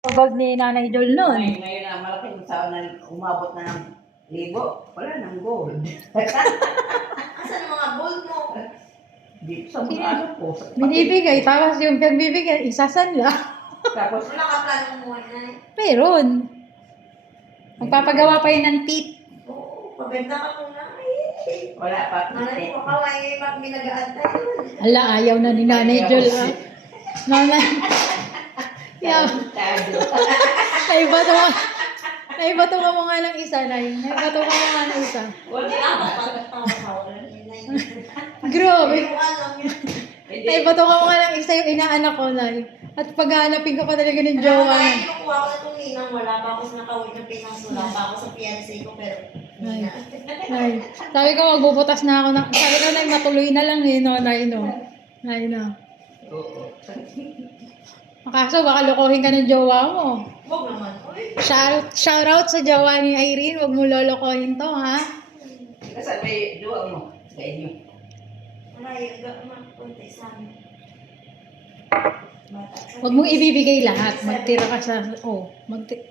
Pagod ni Nanay Jol nun. Ngayon na malaking sahod na umabot na ng 1,000. Wala nang gold. Asan ang mga gold mo? Dito sa mga ano ko. Binibigay, tapos yung pagbibigay, isasanla. Tapos, Wala ka planong umuwi na eh. Meron. Magpapagawa pa yun ng teeth. Oo, pabenta ka muna. Ay, wala pa. nanay ko kaway, may nag-aantay yun. Ala, ayaw na ni Nanay Jol. Nanay. Yaw. Naibato ka mo nga ng isa, Nay. Naibato ka mo nga ng isa. Hindi ako pagkatawa-tawa na yun. Grabe. Hindi ko alam yun. Naibato ka mo nga ng isa yung inaanak ko, Nay. At paghahanapin ka pa talaga ng jowa Ay, niya. kinukuha ko na itong ninang. Wala pa ako sa nakawin ng pinang sula pa ako sa fiancé ko, pero Nay. Nay. Sabi ko, magbubutas na ako. Sabi ko, Nay, matuloy na lang eh, no, Nay, no. Nay, no. Oo. Kaso, baka lokohin ka ng jowa mo. huwag naman. Uy, Shout out sa jowa ni Irene. Huwag mo lolokohin to, ha? Kasi may duwa mo sa inyo. wala yun. Konti sa amin. Huwag mong ibibigay lahat. Magtira ka sa...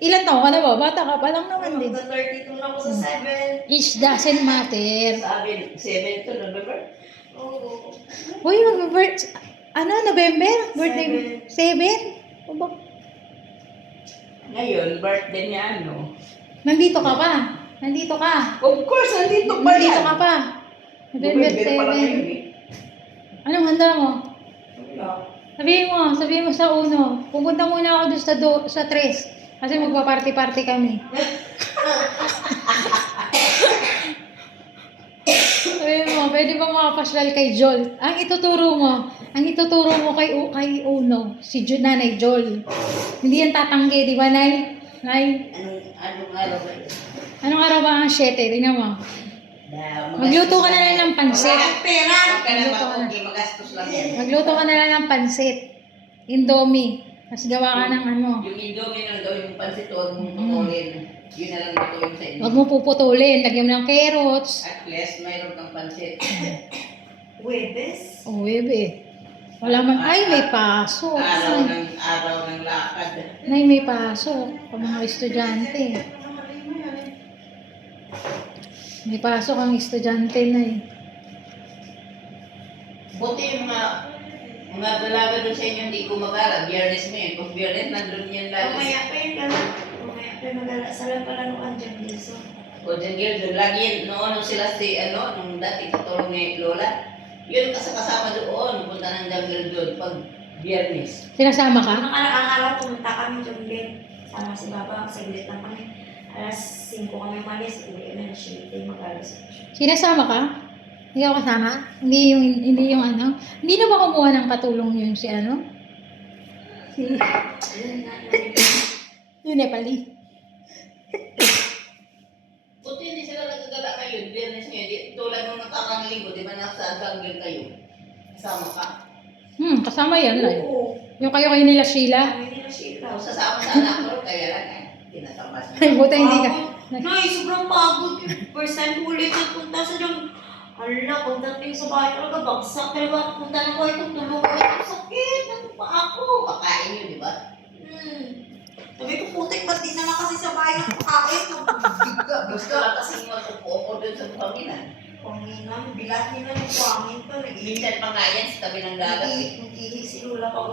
Ilan taon ka na ba? Bata ka pa lang naman din. Magka-32 na ako sa 7. Age doesn't matter. Sa amin, 7 to November. Oo. Uy, mag-birth... Ano, November? Birthday? 7? O ba? Ngayon, birthday niya ano. Nandito ka pa. Nandito ka. Of course, nandito pa Nandito yan. ka pa. November pa lang ngayon 7. eh. Anong handa mo? Wala. Sabihin mo sa uno. Pupunta muna ako doon sa 3. Kasi magpa-party-party kami. Sabihin mo, pwede ba makapasyal kay Jol? Ang ituturo mo kay Uno, si Nanay Jol. Hindi yan tatanggi, di ba, Nay? Nay? Anong araw ba yun? Anong araw ba ang 7? Tingnan mo. Magluto ka na lang ng pansit. Wala kang pera. Huwag ka na mag-okay, magastos lang yan. Magluto ka na lang ng pansit. Indomie. Mas gawa ka ng ano. Yung Indomie na gawin mong pansit, huwag mong putulin. Yun na lang gawin sa inyo. Huwag mo puputulin. Lagyan mo ng carrots. At least, mayroon kang pansit. Webes. Oh, bebe. Wala man. Ay, may pasok. Araw ng lakad. Nay, may pasok. Pag mga estudyante. May pasok ang estudyante, Nay. Buti yung mga dalaga doon sa inyo hindi kumagala. Biyernes mo yun. Kung biyernes, nandun yan lagi. Mamaya pa yun ka na. Mamaya pa yun magala. Sarap pala nung Andiyan Wilson. O dyan doon. Lagi yun, noon sila nung dati katulong ni Lola. Yun kasama doon. Punta ng jungle doon pag biyernes. Sinasama ka? Ang araw pumunta kami Jumben. Sama si Baba. Saglit lang kami. Alas 5 kami malis. Uwi na siya. Mag-alas. Sinasama ka? Hindi ako kasama? Hindi yung ano? Hindi na ba kumuha ng katulong yun si ano? Yung Nepali. Buti hindi sila nagagala kayo. Biyernes nyo. Tulad nung nakarang linggo, di ba nasa jungle kayo? Kasama ka. Kasama yan. Lai. Oo. Yung kayo nila Sheila. Kami nila siya. Tapos sasama sa anak ko, kaya lang eh. Tinatamas Ay, mo. buta hindi ka. Nay, sobrang pagod. First time ko ulit nagpunta sa dyan. Hala, pagdating sa bahay talaga, bagsak talaga. Punta na ko ito, tulog ko ito. Sakit, ano pa ako? Pakain nyo, di ba? Sabi ko, putik, ba't di naman kasi sa bahay ng pakain? Gusto lang kasi mag-upo doon sa buhanginan. Panginan, bilat nila yung pangin ko. Minsan pa nga yan sa tabi ng dagat. Nag-ihi si Lula pa